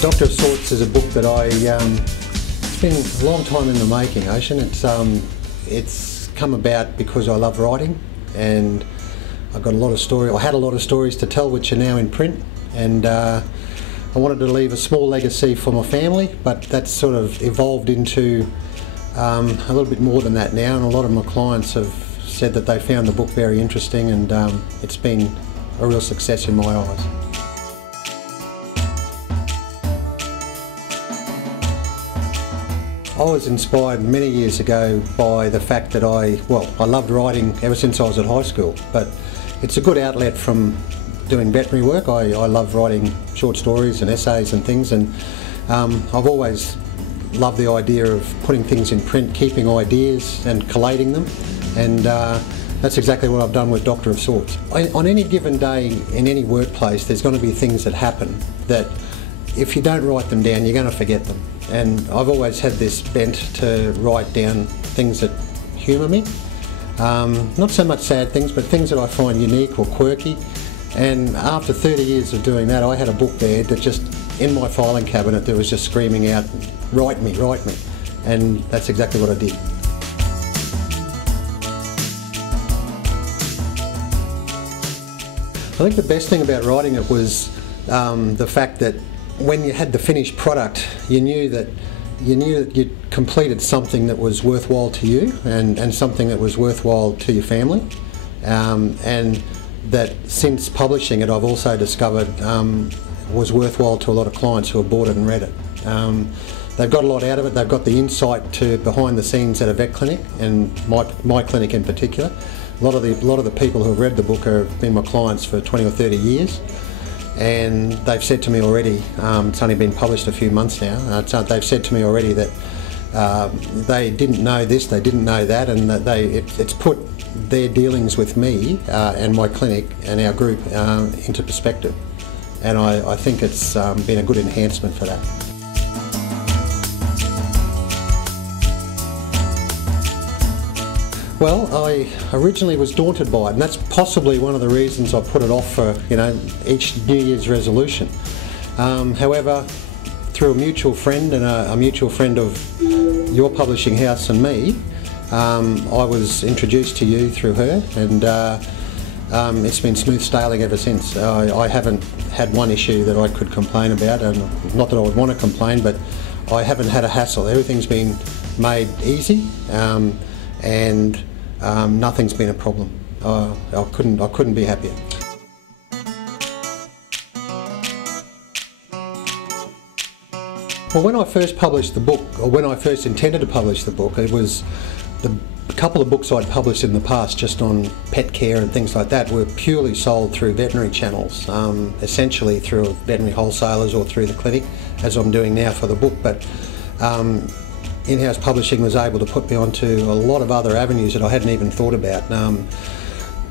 Doctor of Sorts is a book that it's been a long time in the making, Ocean. It's come about because I love writing, and I've got a lot of stories. I had a lot of stories to tell, which are now in print, and I wanted to leave a small legacy for my family, but that's sort of evolved into a little bit more than that now, and a lot of my clients have said that they found the book very interesting, and it's been a real success in my eyes. I was inspired many years ago by the fact that I loved writing ever since I was at high school, but it's a good outlet from doing veterinary work. I love writing short stories and essays and things, and I've always loved the idea of putting things in print, keeping ideas and collating them, and that's exactly what I've done with Doctor of Sorts. On any given day in any workplace, there's going to be things that happen that if you don't write them down, you're going to forget them. And I've always had this bent to write down things that humour me. Not so much sad things, but things that I find unique or quirky. And after 30 years of doing that, I had a book there that just, in my filing cabinet, that was just screaming out, write me, write me. And that's exactly what I did. I think the best thing about writing it was the fact that when you had the finished product, you knew that you'd completed something that was worthwhile to you, and something that was worthwhile to your family, and that since publishing it, I've also discovered was worthwhile to a lot of clients who have bought it and read it. They've got a lot out of it. They've got the insight to behind the scenes at a vet clinic, and my clinic in particular. A lot of the people who have read the book have been my clients for 20 or 30 years. And they've said to me already, it's only been published a few months now, they've said to me already that they didn't know this, they didn't know that, and that it's put their dealings with me and my clinic and our group into perspective. And I think it's been a good enhancement for that. Well, I originally was daunted by it, and that's possibly one of the reasons I put it off for, each New Year's resolution. However, through a mutual friend and a mutual friend of your publishing house and me, I was introduced to you through her, and it's been smooth sailing ever since. I haven't had one issue that I could complain about, and not that I would want to complain, but I haven't had a hassle. Everything's been made easy, and nothing's been a problem. I couldn't be happier. Well, when I first published the book, or when I first intended to publish the book, it was a couple of books I'd published in the past just on pet care and things like that were purely sold through veterinary channels, essentially through veterinary wholesalers or through the clinic, as I'm doing now for the book. But InHouse Publishing was able to put me onto a lot of other avenues that I hadn't even thought about.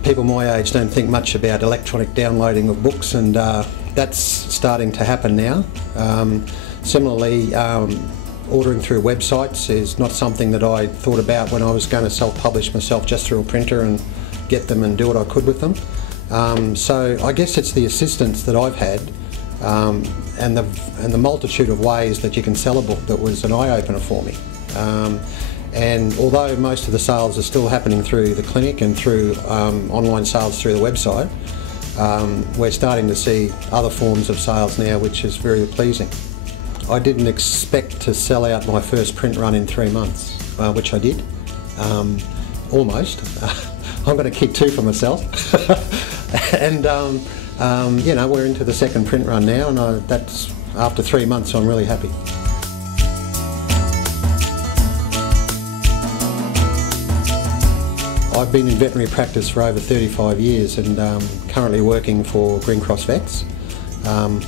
People my age don't think much about electronic downloading of books, and that's starting to happen now. Similarly, ordering through websites is not something that I thought about when I was going to self-publish myself just through a printer and get them and do what I could with them. So I guess it's the assistance that I've had, and the multitude of ways that you can sell a book that was an eye-opener for me. And although most of the sales are still happening through the clinic and through online sales through the website, we're starting to see other forms of sales now, which is very pleasing. I didn't expect to sell out my first print run in 3 months, which I did, almost. I'm going to keep 2 for myself. And we're into the second print run now, and that's after 3 months, so I'm really happy. I've been in veterinary practice for over 35 years, and currently working for Green Cross Vets,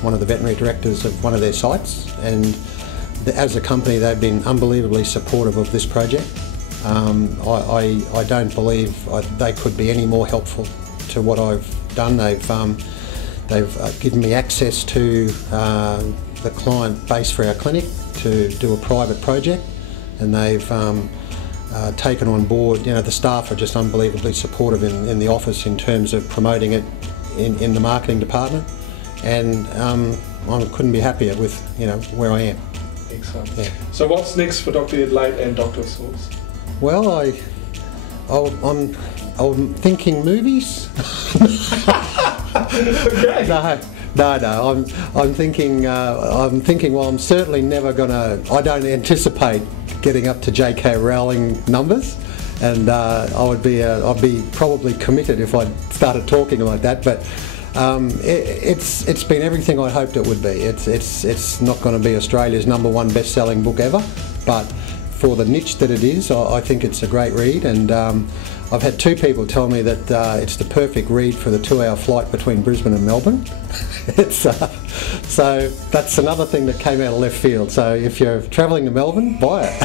one of the veterinary directors of one of their sites, and as a company they've been unbelievably supportive of this project. I don't believe they could be any more helpful to what I've done. They've given me access to the client base for our clinic to do a private project, and they've taken on board, the staff are just unbelievably supportive in the office in terms of promoting it in the marketing department. and I couldn't be happier with where I am. Excellent. Yeah. So what's next for Dr. Layt and Dr. Sauce? Well, I'm thinking movies. Okay. No. I'm thinking. Well, I'm certainly never gonna. I don't anticipate getting up to J.K. Rowling numbers, and I'd be probably committed if I started talking like that. But it's been everything I hoped it would be. It's not going to be Australia's #1 best-selling book ever, but for the niche that it is, I think it's a great read, and I've had 2 people tell me that it's the perfect read for the 2-hour flight between Brisbane and Melbourne. So that's another thing that came out of left field. So if you're travelling to Melbourne, buy it.